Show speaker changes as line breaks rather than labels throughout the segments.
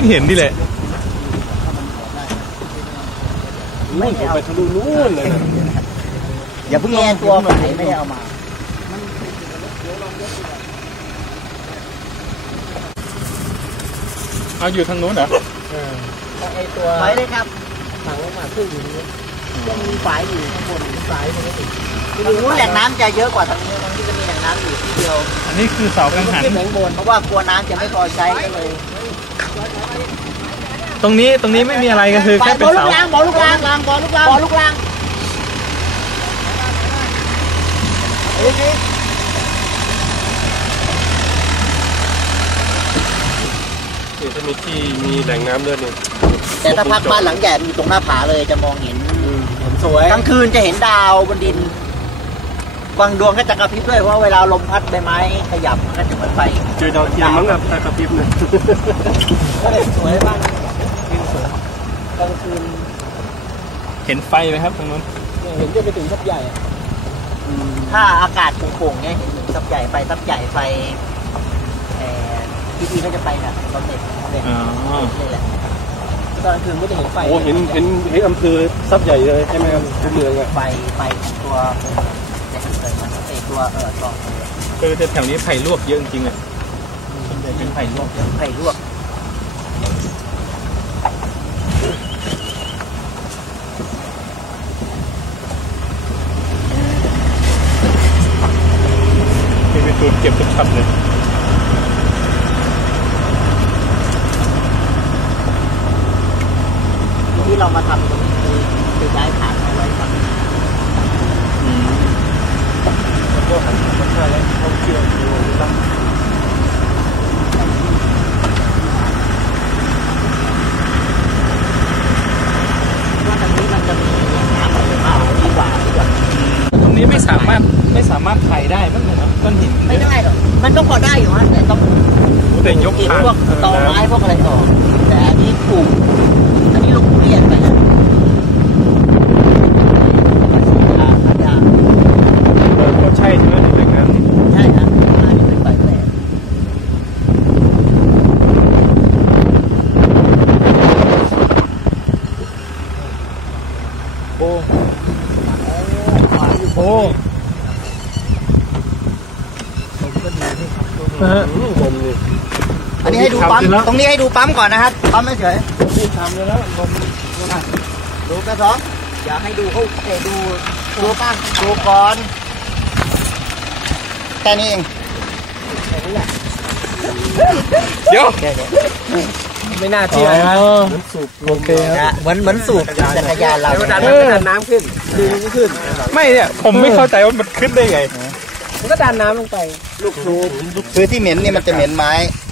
เห็นดิแหละ
ไม่เอาไปทะลุนู่นเลย
อย่าเพิ่งลงตัวไหนไม่ได้เอามา
เอาอยู่ทางนู้นเหรอ
ไอตัวไปเลยครับถังมาขึ้นอยู่นี้ยังมีฝายอยู่ข้างบนฝายตรงนี้คือแหล่งน้ำจะเยอะกว่าตรงนี้ตรงนี้จะมีแหล่งน้ำอยู่ที่เดียว
อันนี้คือเสากังหัน
ขึ้นข้างบนเพราะว่ากลัวน้ำจะไม่พอใช้ก็เลย
ตรงนี้ไม่มีอะไรก็คือแค่เป็นเสา
บ่อลูกรังบ่อลูกรัง
จะมีที่มีแหล่งน้ำด้วยนี่
แต่ถ้าพักบ้านหลังใหญ่อยู่ตรงหน้าผาเลยจะมองเห็นสวยกลางคืนจะเห็นดาวบนดินบางดวงก็จะกระพริบด้วยเพราะเวลาลมพัดใบไม้ขยับมันก็จะเหมือนไฟ
เจอดาวเทียมมั้งครับตากระพริบเนี่ย
ก็เลยสวยมากกลางคืน
เห็นไฟไหมครับตรงนู้น
เห็นจะไปถึงทับใหญ่ถ้าอากาศโปร่งๆเนี่ยเห็นถึงทับใหญ่ไฟทับใหญ่ไฟพี่ก็จะไปนะตอนเด็กนี่แหละตอนคืนก็จะเห็นไฟ
โอ้เห็นอำเภอซับใหญ่เลยใช่ไหมครับทุกเมืองอะ
ไฟตัวตัว
คือแถวนี้ไผ่ลวกเยอะจริงๆอ่ะเป็นไผ่ลวก
ไผ่ลวก
เป็นตัวเก็บทุกช็อตเลย
ที่เรามาทำตรงนี้คือย้ายฐานเอาไว้ก่อน
แล้วก็หันธรรมชาติแล้วท่องเที่ยวดูตั้ง
ว่าตรงนี้มันจะมีน้ำอะไรบ้างดีกว่า
ตรงนี้ไม่สามารถไถ่ได้มั้งเหรอก้อนหิน
ไม่ได้หรอกมันก็พอได้อยู่ฮะแต่ต้อง
แต่ยก
พวกตอไม้พวกอะไรต่อแต่อันนี้ปลูกอันนี้ลงเรียนไปนะ
ก็ใช่ใช่ไหมเป็นงั้น
ใช่ครับอันนี้เป็นใบแปลก
โอ้
อันนี้ให้ดูปั๊มตรงนี้ให้ดูปั๊มก่อนนะครับปั๊มไม่เฉย
ทำเลยแล้ว
ดูกระสอบอยากให้ดูเขาดูป้าดูก่อนแค่นี้เอง
เดี๋ยว
ไม่น่าเชื่อนะเหมือนสูบ
โอเคครับ
เหมือนสูบจักรยานเรา
ดันน้ำขึ้นดึงขึ้น
ไม่เนี่ยผมไม่เข้าใจว่ามันขึ้นได้ไง
มันก็ดันน้ำลงไปลูกสูบ
คือที่เหม็นนี่มันจะเหม็นไม้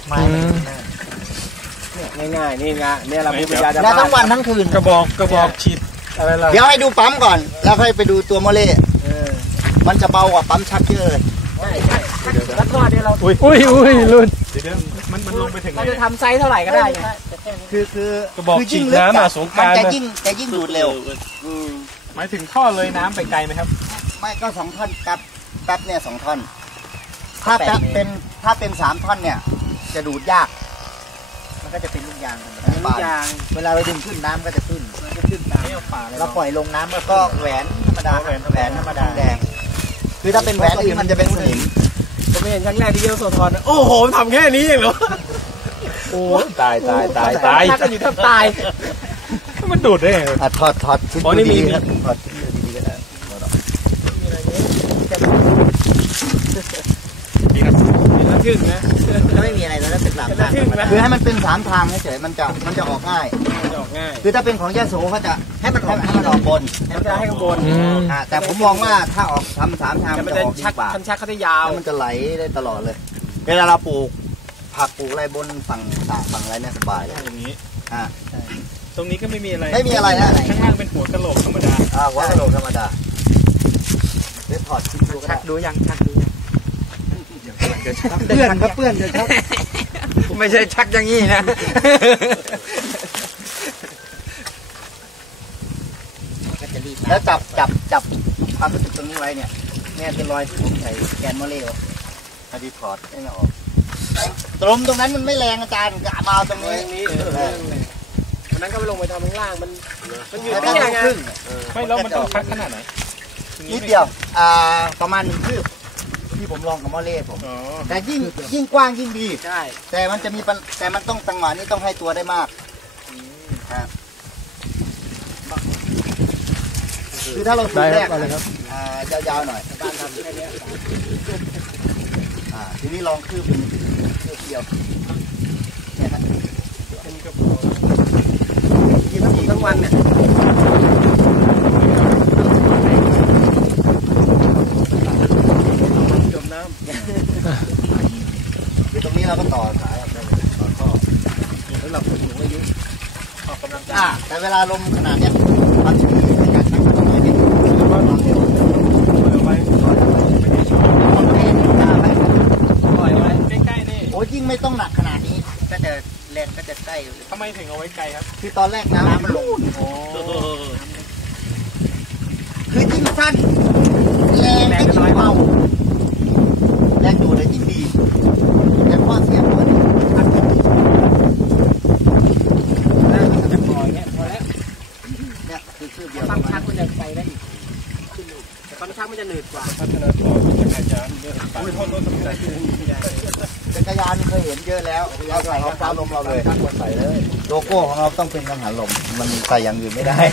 ง่ายๆนี่ไงเนี่ยเรามีปัญญาจะ
ทั้งวันทั้งคืน
กระบอกฉีด
อะไรล่ะเดี๋ยวให้ดูปั๊มก่อนแล้วค่อยไปดูตัวโมเล่มันจะเบากว่าปั๊มชักเยอะเลย
แล้วก็เนี่ยเรา
อุ้ยรุ่นเดี๋ยวมันลงไปถึงไหน
เราจะทำไซส์เท่าไหร่ก็ได้คือก
ระบอกฉีดน้ำมาสงการ
จะยิ่งดูดเร็ว
หมายถึงท่อเลยน้ำไปไกลไหมครับ
ไม่ก็2 ท่อนแป๊บเนี่ย2 ท่อนถ้าเป็น3 ท่อนเนี่ยจะดูดยากมันก็จะเป็นลูกยางเวลาเราดึงขึ้นน้ำก็จะขึ้นตามเราปล่อยลงน้ำแล้วก็แหวนธรรมดาแหวนธรรมดาแดงคือถ้าเป็นแหวนอื่นมันจะเป็นสนิม
ผมไม่เห็นครั้งแรกที่เยอะโซทอนโอ้โหทำแค่นี้เองเหรอ
โอ้ตาย
ถ้ากันอยู่แทบตาย
มันดูดได้ไง
ถอดชิ้นดีๆครับถอดชิ้นดีๆก็ได้
ทึ่งนะ
ถ้าไม่มีอะไรแล้วเป็น3 ทางคือให้มันเป็น3 ทางเฉยๆมันจะออกง่ายคือถ้าเป็นของยะโสเขาจะให้มันออกบน
มันจะให้ข้างบน
แต่ผมมองว่าถ้าออกทำ3 ทาง
มันจะออกดีกว่าชักเขาจะยาว
มันจะไหลได้ตลอดเลยเวลาเราปลูกผักปลูกอะไรบนฝั่งอะไรเนี่ยสบายเลย
ตรงนี้ตรงนี้ก็ไม่มีอะไร
นะ
ข้างล่างเป็นหัวกะโหลกธรรมดา
หัวกะโหลกธรรมดาเดี๋ยวถอดชิ้นดู
ชักดูยัง
เปื้อนก็เปื้อนเดี๋ยวชัก
ไม่ใช่ชักอย่างนี้นะ
แล้วจับความรู้สึกตรงนี้ไว้เนี่ยเป็นรอยถูกใส่แกนโมเลกุลพอดีถอดให้มันออกตรงนั้นมันไม่แรงอาจารย์กะมาเอาตรงนี้
วันนั้นก็ไปลงไปทำข้างล่างมันอยู่
ไม่
ไม่
ได้
ยังไง
ครึ่ง
ไม่แล้วมันต้องพักขนาดไหน
นิดเดียวประมาณ1 คืบที่ผมลองกับมอเล่ผม
อ๋อ
แต่ยิ่งกว้างยิ่งดี
ใช่
แต่มันจะมีแต่มันต้องจังหวะนี้ต้องให้ตัวได้มากครับคือถ้าเราสูบแรกยาวๆหน่อยบ้านทำแค่นี้ทีนี้ลองคืบเดียวเนี่ยครับกินทั้งหมดทั้งวันเนี่ยจมน้ำคือตรงนี้เราก็ต่อสายต่อท่อสำหรับผู้สูงอายุออกกำลังกายแต่เวลาลมขนาดเนี้ยมันจะมีการชักน้อยนิดแล้วก็นอนเร็วไว้ปล่อยไว้
ใกล้ๆนี่
โอ้ยยิ่งไม่ต้องหนักขนาดนี้ก็จะแรงก็จะใกล้
ทำไมถึงเอาไว้ไกลครับ
คือตอนแรกน้ำมันลงคือยิ่งสั้นแรงก็ยิ่งเบาแรงดูดเลยยิ่งดีแต่ข้อเสียตัวนี้เนี่ยคือชื่อเดียว
บางชักมันจะไปได้อีกแต่บางชักมันจะหนืดกว่า
พัฒนาต่อจักรยานอุ้ยโทษสมใจ
จักรยานเคยเห็นเยอะแล้วเราใส่กระเป๋าลมเราเลยใส่เลยโลโก้ของเราต้องเป็นกังหันลมมันใส่อย่างอื่นไม่ได้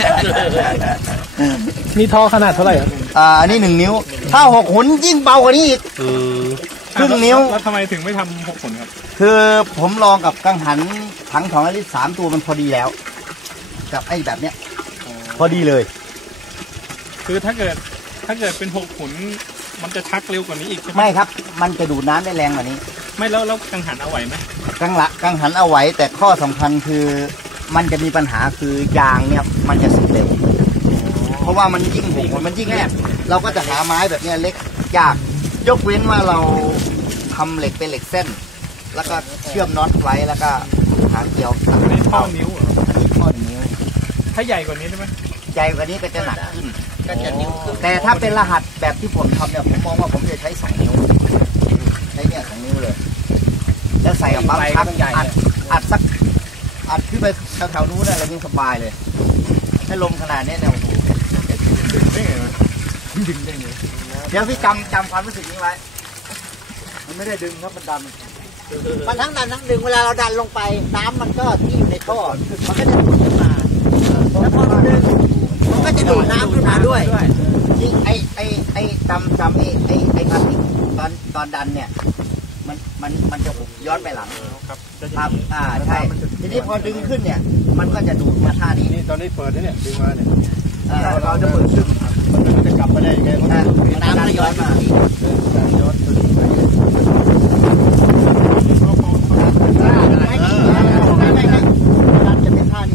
มีท่อขนาดเท่าไหร่ครับ
อันนี้1 นิ้วถ้า6 หุนยิ่งเบากว่านี้อีกครึ่งนิ้ว
แล้วทำไมถึงไม่ทำ6 ผลครับ
คือผมลองกับกังหันถัง2 ลิตร 3 ตัวมันพอดีแล้ว กับไอ้แบบเนี้ยพอดีเลย
คือถ้าเกิดเป็น6 ผลมันจะชักเร็วกว่านี้อีกใช่ไหม
ไม่ครับ มันจะดูดน้ำได้แรงกว่านี้
ไม่แล้วกังหันเอาไหวไหม
กังหันเอาไว้แต่ข้อสำคัญคือมันจะมีปัญหาคือยางเนี่ยมันจะสึกเร็ว เพราะว่ามันยิ่ง6 หุนมันยิ่งแคบเราก็จะหาไม้แบบเนี้ยเล็กยากยกเว้นว่าเราทำเหล็กเป็นเหล็กเส้น แล้วก็เชื่อมน็อตไว้แล้วก็หาเกลียว
ไม่ข้อนิ้วเหรอ
อันนี้ข้อนิ้ว
ถ้าใหญ่กว่านี้ได้ไหม
ใหญ่กว่านี้ก็จะหนักขึ้นก็จะนิ้วขึ้นแต่ถ้าเป็นรหัสแบบที่ผมทำเนี่ยผมมองว่าผมจะใช้2 นิ้วใช้เนี่ย2 นิ้วเลยแล้วใส่กับปั๊มชักอัดขึ้นไปแถวๆนู้นอะไรยิ่งสบายเลยให้ลมขนาดนี้เนี่ยโอ้โห
ดึงได้ไงวะดึงได้ไง
เดี๋ยวพี่จำความรู้สึกนี้ไว้มันไม่ได้ดึงครับมันดัน
มันทั้งดันทั้งดึงเวลาเราดันลงไปน้ำมันก็ที่อยู่ในท่อมันก็จะดูดขึ้นมาแล้วพอเราดึงมันก็จะดูดน้ำขึ้นมาด้วย
ยิ่งไอ้จำไอ้พลาสติกตอนดันเนี่ยมันจะย้อนไปหลัง
ครับ
ครับใช่ทีนี้พอดึงขึ้นเนี่ยมันก็จะดูดมาท่านี้
นี่ตอนนี้เปิดเนี่ยดึงมาเนี่ย
เราจะเปิดขึ้น
มันจะกลับมาได้ยังไงเพราะ
น้ำจะย้อนมา
ย้อนตัวนี้ไป
ไม่ดันจะเป็นท่านี้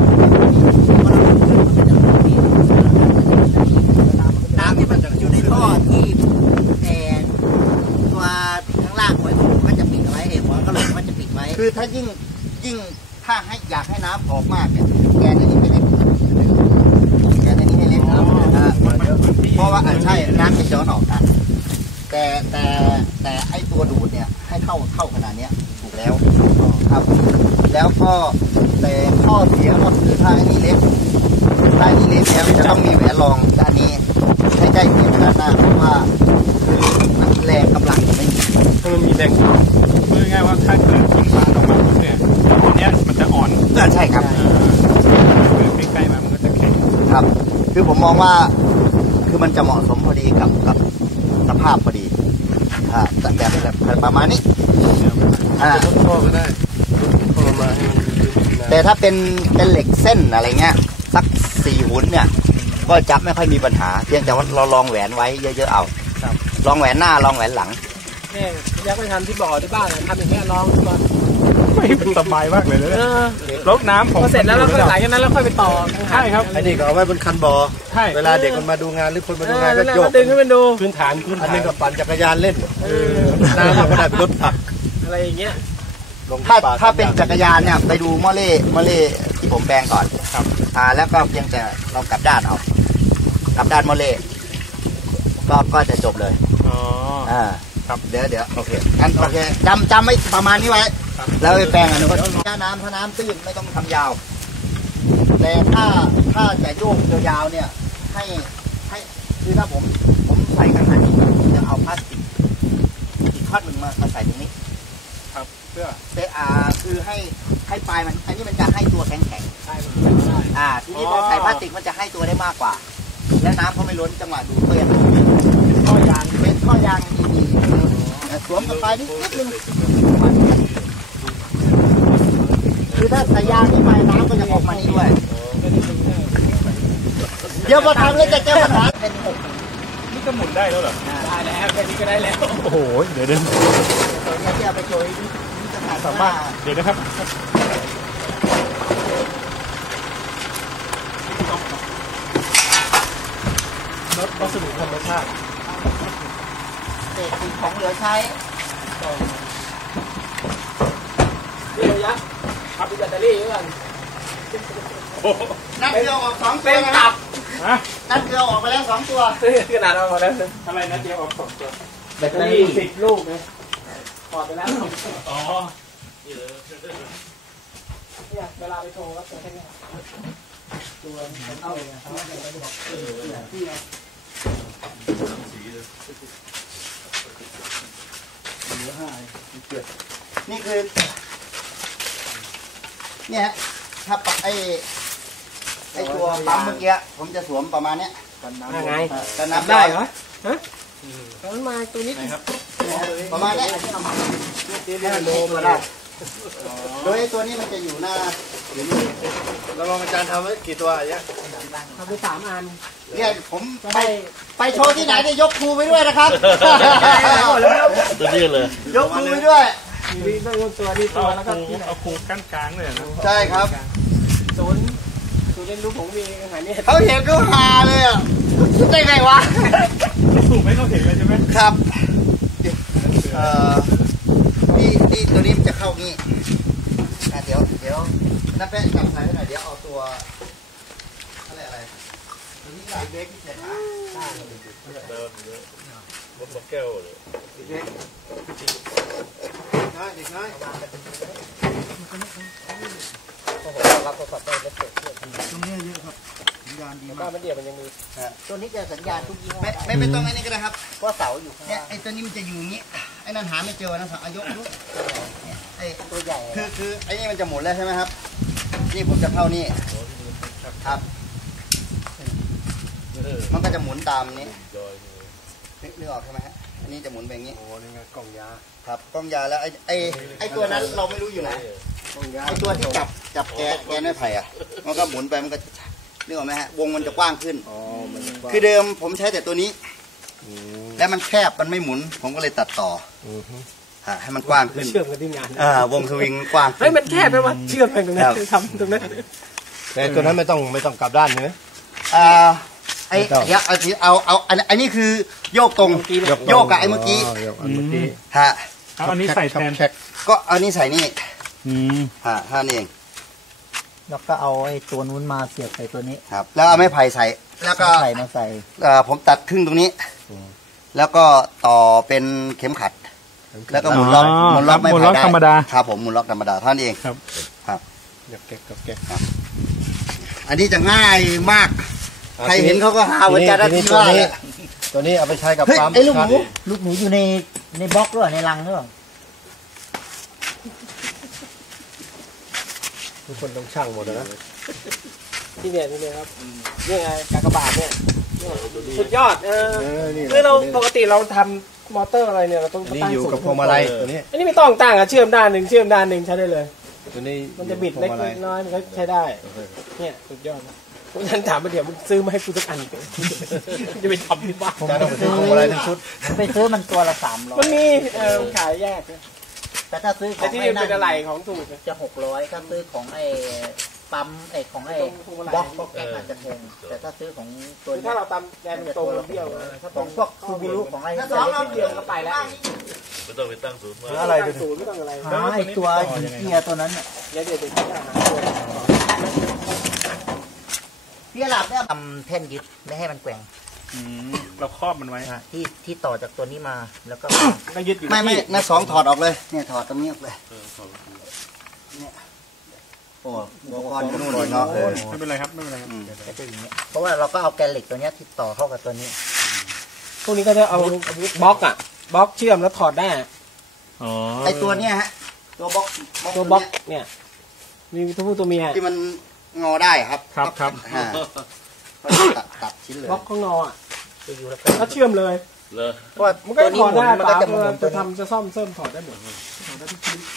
น้ำที่มันอยู่ในท่อที่ตัวข้างล่างหัวมันจะปิดเอาไว้หัวก็เลยมันจะปิดไว้
คือถ้ายิ่งถ้าให้อยากให้น้ำออกมากเนี่ยแกนอันนี้ไม่เล็กแกนอันนี้ไม่เล็กเพราะว่าใช่น้ำจะย้อนออกกันแต่ไอ้ตัวดูดเนี่ยให้เข้าขนาดเนี้ยถูกแล้วครับแล้วก็แต่ข้อเสียก็คือถ้าอันนี้เล็กแล้วจะต้องมีแหวนรองด้านนี้ให้ใกล้เคียงกับด้านหน้าเพราะว่าคือมันแรงกำลังไม่มี
ถ้ามันมีแรงพูดง่ายๆว่าถ้าเกิดยิงฟ้าออกมาปุ๊บเนี่ยตัวเนี้ยมันจะอ่อน
ใช่ครับ
เกิดใกล้ๆมามันก็จะแข็ง
ครับ คือผมมองว่าคือมันจะเหมาะสมพอดีกับสภาพพอดีแบบประมาณนี้
ลดท่อก็ได้ลดท่อมาให้มันดึง
แต่ถ้าเป็นเหล็กเส้นอะไรเงี้ยสัก4 หุนเนี่ยก็จับไม่ค่อยมีปัญหาเพียงแต่ว่าเราลองแหวนไว้เยอะๆเอาลองแหวนหน้าลองแหวนหลัง
เนี่ยยักษ์ไปทำที่บ่อที่บ้านทำอย่างเงี้ยน้องก่อน
ไม่สบายมากเลยนะรดน้ำผม
พอเสร็จแล้วเราค่อยหลังจากนั้นเราค่อยไปต่อ
ใช่ครับ
ไอ้นี่ก็เอาไว้บนคันบ่อ
ใช่
เวลาเด็กมันมาดูงานหรือคนมาดูงานก็ แล้วโยกดึงให้มันดู
พื้นฐาน
อันนึงก็ปั่นจักรยานเล่นน้ำมันก็ได้เป็นรถผัก
อะไรอย่างเงี้ย
ลง
ถ้าเป็นจักรยานเนี่ยไปดูมอเล่ที่ผมแปลงก่อน
ครับ
แล้วก็เพียงแต่เรากลับด้านเอากลับด้านมอเล่ก็จะจบเลย
อ๋อ
อ่า
ครับ
เดี๋ยวโอเคงั้นโอเคจำไว้ประมาณนี้ไว้แล้วไปแปลงอันนู้นน้ำถ้าน้ำตื้นไม่ต้องทำยาวแต่ถ้าจะโยกยาวๆเนี่ยให้คือถ้าผมใส่ขนาดนี้ผมจะเอาพลาสติกอีกท่อนหนึ่งมาใส่ตรงนี้
ครับเพื่อ
คือให้ปลายมันอันนี้มันจะให้ตัวแข็งทีนี้พอใส่พลาสติกมันจะให้ตัวได้มากกว่า และน้ำเขาไม่ล้นจังหวะดูดเปื้อนท่อยางเป็นท่อยางดีๆสวมกับปลายนิดนึงคือถ้าใส่ยางนี้ไปน้ำก็จะออกมานี่ด้วยเดี๋ยวพอทำแล้วจะเจอปัญหาเป็น
นี่ก็หมุนได้แล้วเหรอได้แล้วแค่นี้ก็ได้แล้วโอ้โหเดี๋ยว
จะไปโชย
สามารถเดี๋ยวนะครับรถวัสดุธรรมชาติ
เศษสิ่งของเหลือใช้
เดี๋ยวยักษ์ขับแบตเตอรี่ก่อน
นั่นเกลือออก2ตัวครับนั่นเกลือออกไปแล้ว2ตัว
ขนาดเอาหมดแล้ว
อะไรนะเกลือออก2ตัว
แบตเตอรี่10 ลูกนะถอดไปแล้ว
อ๋อ
เนี่ยเวลาไปโทรก็แค่นี้ตัวเอาเลยนะ
นี่คือเนี่ยถ้าไอตัวปั๊มเมื่อกี้ผมจะสวมประมาณเนี้ย
ไง
กันน้ำ
ได้เหรอฮะมันมาตัวนี้
ครับ
ประมาณนี้โลมาได้โดยตัวนี้มันจะอยู่หน้า
เราลองอาจารย์ทำไว้กี่ตัวอย่างเงี้ย
ทำไป3 อัน
เนี่ยผมไปโชว์ที่ไหนได้ยกครูไปด้วยนะครับ
ตัวนี้เลย
ยกครูไปด้วย
มีตัวนี้ตัวแล้วก็
เอาครูกั้นกลางเลยนะ
ใช่ครับ
ศูนย์เล่นลูกผมมีอาหารเนี่ย
เขาเห็นก็ฮาเลยอ่ะได้ไงวะ
ถูกไหมเขาเห็นเลยใช่ไหม
ครับนี่ตัวนี้มันจะเข้างี้เดี๋ยวนับแป้งจับใส่ให้หน่อยเดี๋ยวเอาตัวอะไรตัวนี้ใส่เบรกที่เสร็จนะ
เดินบนแก้วเลย
เด็กน้อย
รับโทรศัพท์ได้แล้วเปิดเครื่อง
ตรงนี้เยอะครับสัญญาณดีมาก
มันเดียวมันยังมีตัวนี้จะสัญญาณทุกยี่ห้อ
ไม่ต้องไอ้นี่ก็ได้ครับ
เพราะเสาอยู่
เนี่ยไอ้ตัวนี้มันจะอยู่อย่างนี้ไอ้นั่นหาไม่เจอนะสังอายกรู้ไอ้
ตัวใหญ่
คือไอ้นี่มันจะหมุนแล้วใช่ไหมครับนี่ผมจะเข้านี่ครับมันก็จะหมุนตามนี้นึกออกใช่ไหมฮะอันนี้จะหมุนแบบนี้
โอ้นี่ไงกล่องยา
ครับกล้องยาแล้วไอ้ตัวนั้นเราไม่รู้อยู่ไหนไอ้ตัวที่จับแกนไม้ไผ่อะมันก็หมุนไปมันก็นึกออกไหมฮะวงมันจะกว้างขึ้นคือเดิมผมใช้แต่ตัวนี้แล้วมันแคบมันไม่หมุนผมก็เลยตัดต่อให้มันกว้างขึ้น
เชื่อมกันที่งาน
วงสวิงกว้าง
ให้มันแคบไปว่าเชื่อมกันตรงนั้นทำตรงนั้น
แต่ตัวนั้นไม่ต้องกลับด้านใช่ไหม
เดี๋ยวเอาอันนี้คือโยกตรงโยกกับไอ้เมื่อกี้ฮะ
เอาอันนี้ใส่แทน
ก็เอานี้ใส่นี่ท่านเอง
แล้วก็เอาไอ้ตัวนู้นมาเสียบใส่ตัวนี้
ครับแล้วเอาไม้ไผ่ใส่แล้วก็
ใส่มาใส่
ผมตัดครึ่งตรงนี้แล้วก็ต่อเป็นเข็มขัดแล้วก็หมุนล็อกไม่ไผ่ได้
ธรรมดา
ครับผมหมุนล็อกธรรมดาท่านเองครับ
เก็บ
อันนี้จะง่ายมากใครเห็นเขาก็หาว่าจะได้
ตัวนี้เอาไปใช้กับปั๊ม
ลูกหนูอยู่ในบล็อกหรือเปล่าในรังหรือเปล่า
ทุกคนต้องช่างหมดนะ
ที่เนี่ยครับนี่ไงกากบาทเนี่ยสุดยอดคือเราปกติเราทำมอเตอร์อะไรเนี่ยเราต้องตั้ง
อยู่กับพวงมาลัยตัวนี้
อันนี้ไม่ต้องตั้งเชื่อมด้านหนึ่งใช้ได้เลย
ตัวนี้
มันจะบิดเล็กน้อยมันก็ใช้ได้เนี่ยสุดยอดฉันถามมาเดี๋ยวมึงซื้อมาให้กูสักอันจะไปทำที่บ้าน
จะต้องไปซื้อพวงมาลัยทั้งชุด
ไปซื้อมันตัวละ300มันมีขายแยกแต่ถ้าซื้อของที่เป็นอะไรของถูกจะ600ถ้าซื้อของไอ้ปั๊มของไอ้บล็อกก็อาจจะแพงแต่ถ้าซื้อของตัวถ้าเราตำแกนตรงเดียวถ้าของพวกซูบูรุของไอ้เดียวก็ไปแล้ว
ไม่ต้องไปตั้งศูนย์
อะไรศูนย์ไม่ต้องอะไรไอ้ตัวเกียร์ตัวนั้นเดี๋ยวเกียร์หลับเนี่ยทำแท่นยึดไม่ให้มันแกว่ง
เราครอบมันไว้
ที่ต่อจากตัวนี้มาแล้วก็
ก็ยึดอยู่
ไม่นะสองถอดออกเลยเนี่ยถอดตรงนี้ออกเลยเนี่ยโอ้โหก้อนอยู่นู่นเลยเนาะ
ไม่เป็นไรครับไม่เป็นไรครับ
ก็จะอย่างเงี้ยเพราะว่าเราก็เอาแกนเหล็กตัวเนี้ยที่ต่อเข้ากับตัวนี้
พวกนี้ก็จะเอาบล็อกบล็อกเชื่อมแล้วถอดได้
อ๋อ
ไอตัวเนี้ยฮะตัวบล็อก
ตัวบล็อกเนี่ยมีตัวผู้ตัวเมีย
ที่มันงอได้ครับ
ครับ
อ่าตัดชิ้นเลย
บล็อกข้างนอก
จะอยู่แล้ว
ก็เชื่อมเลย
เพราะว่า
มันก็
ตัวนี้
ถอด
หมุน
ได้
มันก็จะหมุน
จะทำจะซ่อมเสริมถอดได้หมดถอดได้ทุกชิ้น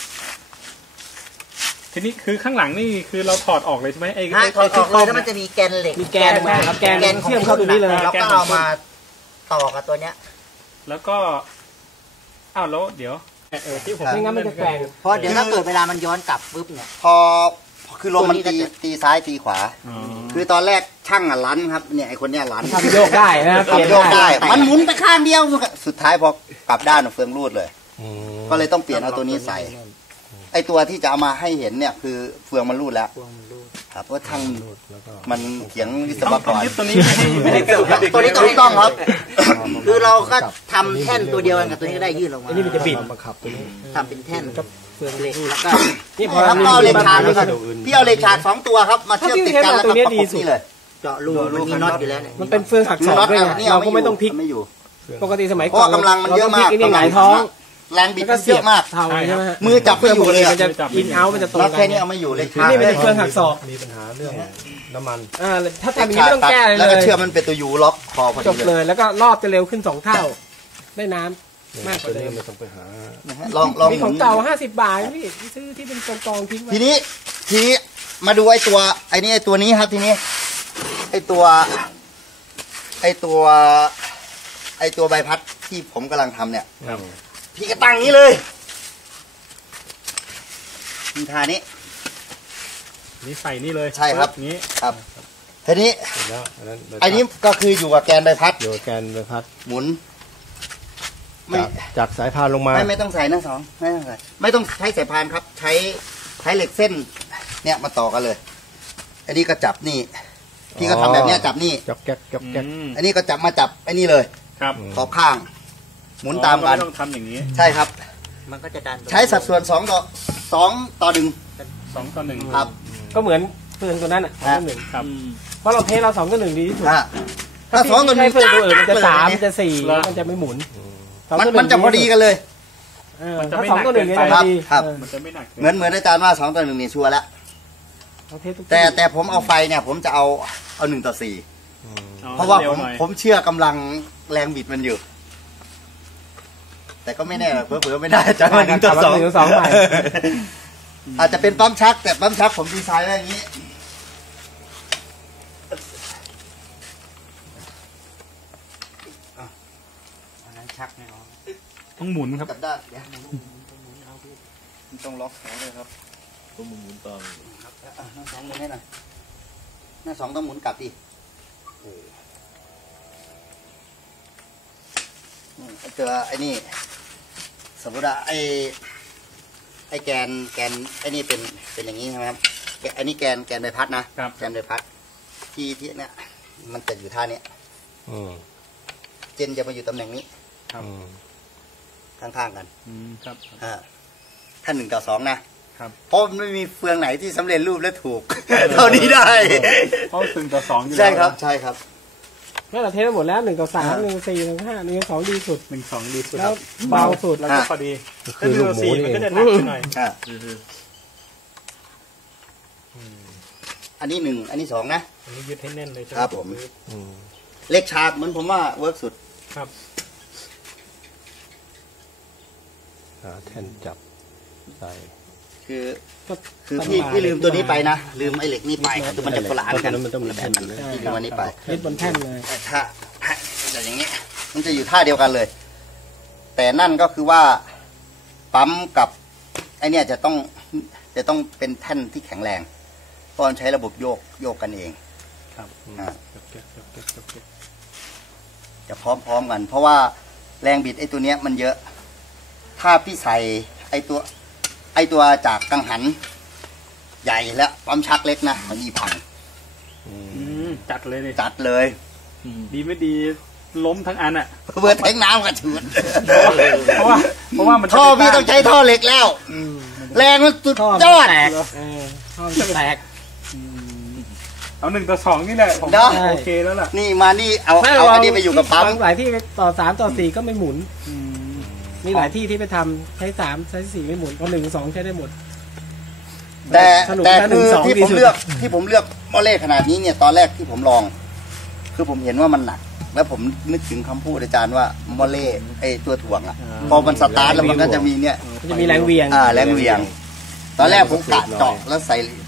ทีนี้คือข้างหลังนี่คือเราถอดออกเลยใช่ไหมไอ้
ถอดอ
ที่
อก
คร
เล
อย บ
แล้วมันจะมีแกนเหล็ก
มีแกนมาครับแกน
ของ
เชื่อมเข้าตัวนี้เลย
เราก็เอามาต่อกับตัวเนี้ย
แล้วก็อ้าวแล้วเดี๋ยวที่ผม
ไม่งั้นมันจะแกว่ง
เพราะเดี๋ยวถ้าเกิดเวลามันย้อนกลับปุ๊บเนี่ย
พอคือลมมันตีซ้ายตีขวา
อ๋อ
คือตอนแรกช่างลั้นครับเนี่ยไอคนเนี้ยลั้น
ทำโยกได้นะเปลี่ยน
ทำโยกได้
ได้
มันหมุนไปข้างเดียวสุดท้ายพอกลับด้านเฟืองรูดเลย ก็เลยต้องเปลี่ยนเอาตัวนี้ใส่ ไอตัวที่จะเอามาให้เห็นเนี่ยคือเฟืองมันรูดแล้ว
พวงมันรูด
ครับเพราะช่างมันเขียงวิศ
ต้
ว
อง
กร
ยึดตัวนี้ไม่ได้เกิดครับ
ตัวนี้ถูกต้องครับ
คือเราก็ทำแท่นตัวเดียวกันกับตัวนี้ก็ได้ยื่นออกมา
อันนี้มันจะบิด
ทำเป็นแท่น
เฟือง
เหล็กแล้วก็
นี่พอ
ครับก็เอาเหล็กฉากเลยครับพี่เอาเหล็กฉาก2ตัวครับมาเชื่อมติดกันแล้วก็ประกบนี่เลย
เจาะรูมันมีน็อตอยู่แล้วเนี่ย
มันเป็นเฟืองหักศอกด้วยไงเราก็ไม่ต้องพลิก
ไม่อยู่
ปกติสมัย
เพ
ก่อน
ราะกำลังมันเยอะมาก
รต้งพลิกนี่หงายท้อง
แรงบิด
แล้วก็
มัน
เสี
เย
ยบ
อะมาก
เท้าใช่ไหมฮะ
มือจับไม่อยู่เลย
มันจะอินเอาท์มันจะตรง
แล้ว
กั
แค่
น
นี้เอาไม่อยู่เลย
นี่มันเป็นเฟืองหักศอก
มีปัญหาเรื่องน้ำมัน
ถ้าทำอย่างนี้ไม่ต้องแก้อะไร
แล้ว
เล
ก็
ย
เชื่อมมันเป็นตัวยูล็อกคอพอ
จ
ดี
บ
เล
เลย ยแล้วก็รอบจะเร็วขึ้น2 เท่า ได้น้ำมากกว่าเดิม
ไม่ต้องไปหา
ลอง
มี
ห
ข
มุ
อง
น
เก่า50 บาทพี่ซื้อที่เป็นกองทิ้งไว้
ทีนี้มาดูไอ้ตัวไอ้ตัวนี้ครับทีนี้ไอ้ตัวใบพัดที่ผมกำลังทำเนี่ย
ครับ
พี่ก็ตั้งนี้เลยมีทานี้
นี่ใส่นี่เลย
ใช่ครับ
นี้
ครับทีนี้
เสร็จแล้วอันนั้น
ไอ้นี้ก็คืออยู่กับแกนใบพัด
โยนแกนใบพัด
หมุนไม่
จากสายพานลงมา
ไม่ต้องใส่นะสองไม่ต้องใส่ไม่ต้องใช้สายพานครับ ใช้เหล็กเส้น เนี่ยมาต่อกันเลย อันนี้ก็จับนี่พี่ก็ทำแบบเนี้ยจับนี่
จับแก๊กจับแก๊ก
อันนี้ก็จับมาจับไอ้นี่เลย
ครับ
ขอบข้าง หมุนตามกัน
ไต้องทำอย่างนี้
ใช่ครับ
มันก็จะดัน
ใช้สัดส่วน2 ต่อ
2:1
ครับ
ก็เหมือนเฟืองตัวนั้นอ่ะ2:1
ครับ
เพราะเราเทสเรา2:1ดีที่สุด
ถ้า2 ต่อ 1
ใช้เฟืองตัวอื่นมันจะ
จ้า
3จะ4มันจะไม่หมุน
มันจะพอดีกันเลย
ถ้า2:1เนี่ย
ครั
จะ
บ
ดี
ครับ
มันจะไม่หนัก
เหมือนอาจารย์ว่า2 ต่อ 1นี่ชัวร์แล้ว
เราเทสทุก
แต่ผมเอาไฟเนี่ย ผมจะเอา1 ต่อ 4เพราะว่า
เร็
ผม
หน่อย
ผมเชื่อกำลังแรงบิดมันอยู่ แต่ก็ไม่แน่หรอกเผื่อๆไม่ได้อาจารย์ว่า1 ต่อ 2
1 ต่อ 2ใหม่
อาจจะเป็นปั๊มชัก แต่ปั๊มชักผมดีไซน์ไว้อย่างนี้อันนั้นชักแน่นอน
ต้องหมุนครับ
กลับด้านเดี๋ยวมันต้องล็อกแขนเลยครับต้องหมุนตามครับหน้าสองหมุนให้หน่อยหน้าสองต้องหมุนกลับดิเจอไอ้นี่สมมติว่าไอ้แกนไอ้นี่เป็นอย่างนี้ใช่ไหมครับอันนี้แกนใบพัดนะครับ แกนใบพัดที่เนี่ยมันจะอยู่ท่าเนี้ยเจนจะมาอยู่ตำแหน่งนี้
ครับ
ข้างๆกัน
ครับ
ถ้า1 ต่อ 2นะครับ เพราะมันไม่มีเฟืองไหนที่สำเร็จรูปและถูก เท่านี้ได้
เพราะ1:2อยู่แล้ว
ใช่ครับใช่ครับ
แล้วเราเทสหมดแล้ว1 ต่อ 3 1 ต่อ 4 1 ต่อ 5 1 ต่อ 2ดีสุด
1:2ดีสุด
แล้วเบาสุด
แล้วก็พอดี
คือลูกหมู
4
นี่
มัน
เอ
ก็
ง
จะหนักไปหน่อย
อันนี้1อันนี้2นะ
อันนี้ยึดให้แน่นเลยใช่ไหม
ครับผมเล็กฉากเหมือนผมว่าเวิร์กสุด
ครับ
หาแท่นจับใส่
คือ
ก็
พี่ลืมตัวนี้ไปนะลืมไอ้เหล็กนี่ไปคือมันจะคนละอันกัน
มันต้องมีแท่น
พี่ลืมอันนี้ไป
ยึดบนแท่นเลย
แต่ถ้าแต่อย่างนี้มันจะอยู่ท่าเดียวกันเลย แต่นั่นก็คือว่าปั๊มกับไอเนี่ยจะต้องเป็นแท่นที่แข็งแรงเพราะมันใช้ระบบโยกกันเอง
ครับ
จะพร้อมกัน เพราะว่าแรงบิดไอ้ตัวเนี้ยมันเยอะ ถ้าพี่ใส่ไอ้ตัวจากกังหันใหญ่แล้วปั๊มชักเล็กนะมันมีพัง
จัดเลยดิ
จัดเลย
มดีไม่ดีล้มทั้งอันอ่ะ
เบิร์ดแทงน้ำกระฉุด
เพราะว่ามัน
ท่อพี่ต้องใช้ท่อเหล็กแล้ว แรงมันสุดยอด
แตกท่อมันแตก
เอา1:2นี่แหละผม
เนอะ
โอเคแล้วล่ะ
นี่มานี่เอาอันนี้ไปอยู่กับปั๊ม
หลายที่ต่อ3 ต่อ 4ก็ไม่หมุนมีหลายที่ที่ไปทำใช้3ใช้4ไม่หมุนเพราะ1 2ใช้ได้หมด
แต่
สรุป
แต่
แค่
คือ
1 2
ที่
ดี
ผม
สุด
เลือกหม้อเล่ขนาดนี้เนี่ยตอนแรกที่ผมลอง คือผมเห็นว่ามันหนัก แล้วผมนึกถึงคำพูดอาจารย์ว่าหม้อเล่ไอ้ตัวถ่วงอ่ะพอมันสตาร์ทแล้วมันก็จะมีเนี่ย
มันจะมีแรงเหวี่ยง
แรงเหวี่ยง ตอนแรกผมกะเจาะแล้วใส่